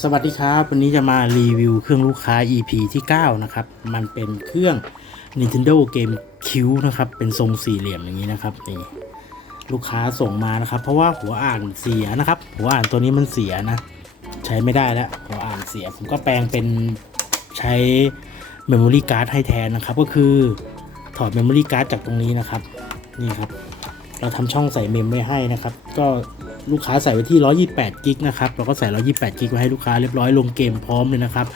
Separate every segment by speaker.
Speaker 1: สวัสดีครับ วันนี้จะมารีวิวเครื่องลูกค้า EP ที่ 9 นะครับ มันเป็นเครื่อง Nintendo Game Q นะครับ เป็นทรงสี่เหลี่ยมอย่างนี้นะครับนี่ลูกค้าส่งมานะครับ เพราะว่าหัวอ่านเสียนะครับ หัวอ่านตัวนี้มันเสียนะ ใช้ไม่ได้แล้ว หัวอ่านเสีย ผมก็แปลงเป็นใช้ Memory Card ให้แทนนะครับ ก็คือถอด Memory Card จากตรงนี้นะครับ นี่ครับ เราทำช่องใส่เมมไว้ให้นะครับ ก็ ลูกค้าใส่ไว้ที่ 128กิกนะครับเราก็ใส่ 128กิกไว้ให้ลูกค้าเรียบร้อยลงเกมพร้อมเลยนะครับ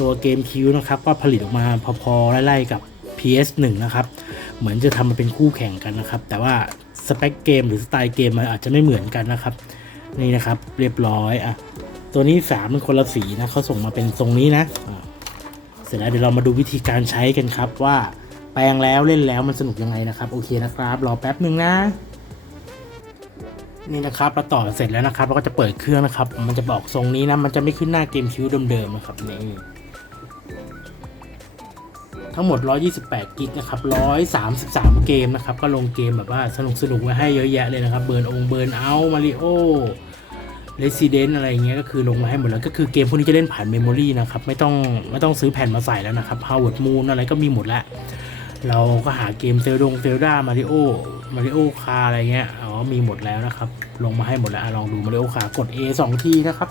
Speaker 1: ตัวเกมคิวนะครับก็ผลิตออกมาพอๆไล่ๆกับ PS1 นะครับ เหมือนจะทำมาเป็นคู่แข่งกันนะครับ แต่ว่าสเปคเกมหรือสไตล์เกมมันอาจจะไม่เหมือนกันนะครับ นี่นะครับเรียบร้อยอะตัวนี้สามมันคนละสีนะเขาส่งมาเป็นทรงนี้นะเสร็จแล้วเดี๋ยวเรามาดูวิธีการใช้กันครับว่าแปลงแล้วเล่นแล้วมันสนุกยังไงนะครับ โอเคนะครับ รอแป๊บหนึ่งนะ นี่นะครับเราต่อเสร็จแล้วนะครับเราก็จะเปิดเครื่องนะครับ มันจะบอกทรงนี้นะมันจะไม่ขึ้นหน้าเกมคิวเดิมๆนะครับนี่ทั้งหมด 128 กิกนะครับ 133 เกมนะครับ ก็ลงเกมแบบว่าสนุกสนุกๆไว้ให้เยอะแยะเลยนะครับ เบิร์นองเบิร์นเอามาริโอเรสซิเดนอะไรเงี้ยก็คือลงมาให้หมดแล้ว ก็คือเกมพวกนี้จะเล่นผ่านเมมโมรีนะครับ ไม่ต้องไม่ต้องซื้อแผ่นมาใส่แล้วนะครับ Howard Moon อะไรก็มีหมดแล้ว เราก็หาเกมเซลดงเซลดามาริโอมาริโอคาอะไรเงี้ยอ๋อมีหมดแล้วนะครับ ลงมาให้หมดแล้วอลองดูมาริโอคากด A สองทีนะครับ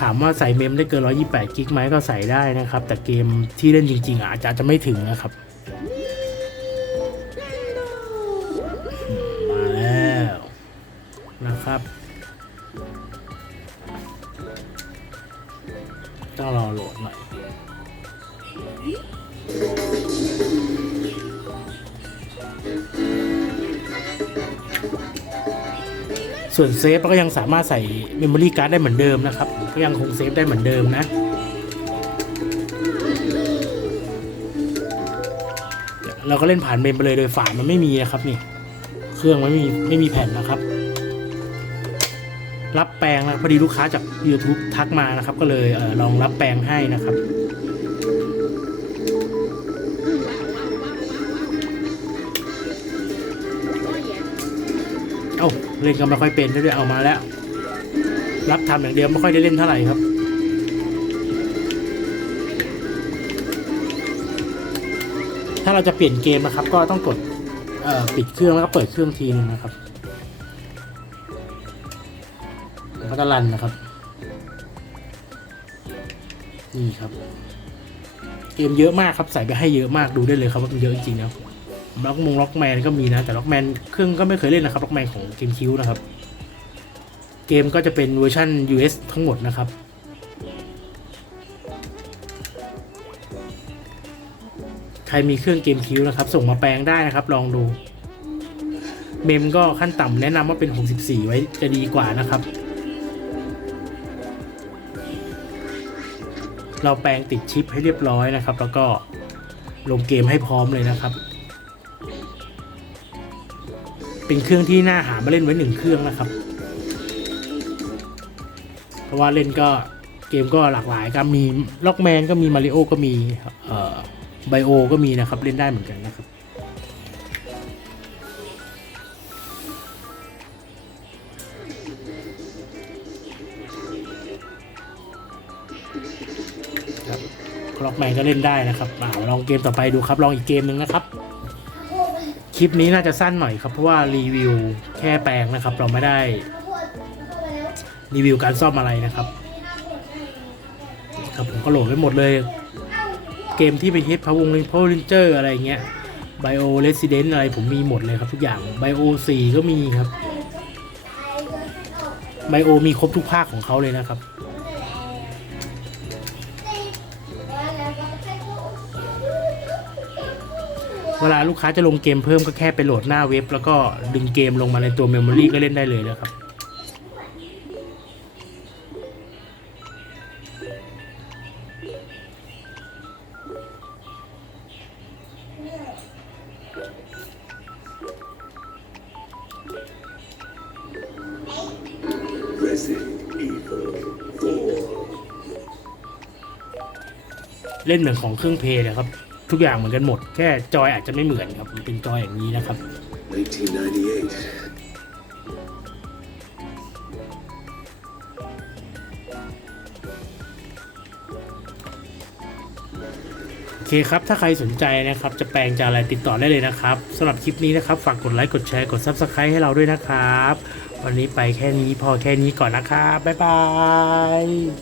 Speaker 1: ถามว่าใส่เมมได้เกิน 128 กิกไหมก็ใส่ได้นะครับ แต่เกมที่เล่นจริง ๆ อาจจะอาจจะไม่ถึงนะครับ มาแล้วนะครับ ต้องรอโหลดหน่อยส่วนเซฟก็ยังสามารถใส่เมมโมรี่การ์ดได้เหมือนเดิมนะครับ ก็ยังคงเซฟได้เหมือนเดิมนะ เราก็เล่นผ่านเมมไปเลยโดยฝามันไม่มีนะครับนี่ เครื่องมันไม่มีไม่มีแผ่นนะครับ รับแปลงนะพอดีลูกค้าจาก YouTube ทักมานะครับ ก็เลยเออลองรับแปลงให้นะครับเอ้าเล่นก็ไม่ค่อยเป็นด้วยเอามาแล้ว รับทำอย่างเดียวไม่ค่อยได้เล่นเท่าไหร่ครับถ้าเราจะเปลี่ยนเกมนะครับ ก็ต้องกดปิดเครื่องแล้วก็เปิดเครื่องทีนึงนะครับ แล้วก็รันนะครับ นี่ครับ เกมเยอะมากครับใส่ไปให้เยอะมากดูได้เลยครับว่ามันเยอะจริงๆนะล็อกมงล็อกแมนก็มีนะ แต่ล็อกแมนเครื่องก็ไม่เคยเล่นนะครับล็อกแมนของเกมคิวนะครับ เกมก็จะเป็นเวอร์ชัน US ทั้งหมดนะครับใครมีเครื่องเกมคิวนะครับ ส่งมาแปลงได้นะครับ ลองดู เมมก็ขั้นต่ำแนะนำว่าเป็น 64 ไว้จะดีกว่านะครับ เราแปลงติดชิปให้เรียบร้อยนะครับ แล้วก็ลงเกมให้พร้อมเลยนะครับ เป็นเครื่องที่น่าหามาเล่นไว้หนึ่งเครื่องนะครับ เพราะว่าเล่นก็เกมก็หลากหลายก็มีล็อกแมนก็มีมาริโอก็มีไบโอก็มีนะครับเล่นได้เหมือนกันนะครับ ครับล็อกแมนก็เล่นได้นะครับอ่าลองเกมต่อไปดูครับลองอีกเกมหนึ่งนะครับ คลิปนี้น่าจะสั้นหน่อยครับเพราะว่ารีวิวแค่แปลงนะครับ เราไม่ได้รีวิวการซ่อมอะไรนะครับครับผมก็โหลดไว้หมดเลย เกมที่ไปเฮดพาวงลิงพาวลินเจอร์อะไรเงี้ยไบโอเรสซิเดนต์อะไรผมมีหมดเลยครับทุกอย่างไบโอสี่ก็มีครับไบโอมีครบทุกภาคของเขาเลยนะครับ เวลาลูกค้าจะลงเกมเพิ่มก็แค่ไปโหลดหน้าเว็บ แล้วก็ดึงเกมลงมาในตัวเมมโมรีก็เล่นได้เลยนะครับเล่นเหมือนของเครื่องเพลย์เลยครับ ทุกอย่างเหมือนกันหมด แค่จอยอาจจะไม่เหมือนครับเป็นจอยอย่างนี้นะครับ
Speaker 2: โอ
Speaker 1: เคครับ ถ้าใครสนใจนะครับ จะแปลงจะอะไรติดต่อได้เลยนะครับสำหรับคลิปนี้นะครับ ฝากกดไลค์ กดแชร์ กด Subscribe ให้เราด้วยนะครับ วันนี้ไปแค่นี้พอแค่นี้ก่อนนะครับ บ๊ายบาย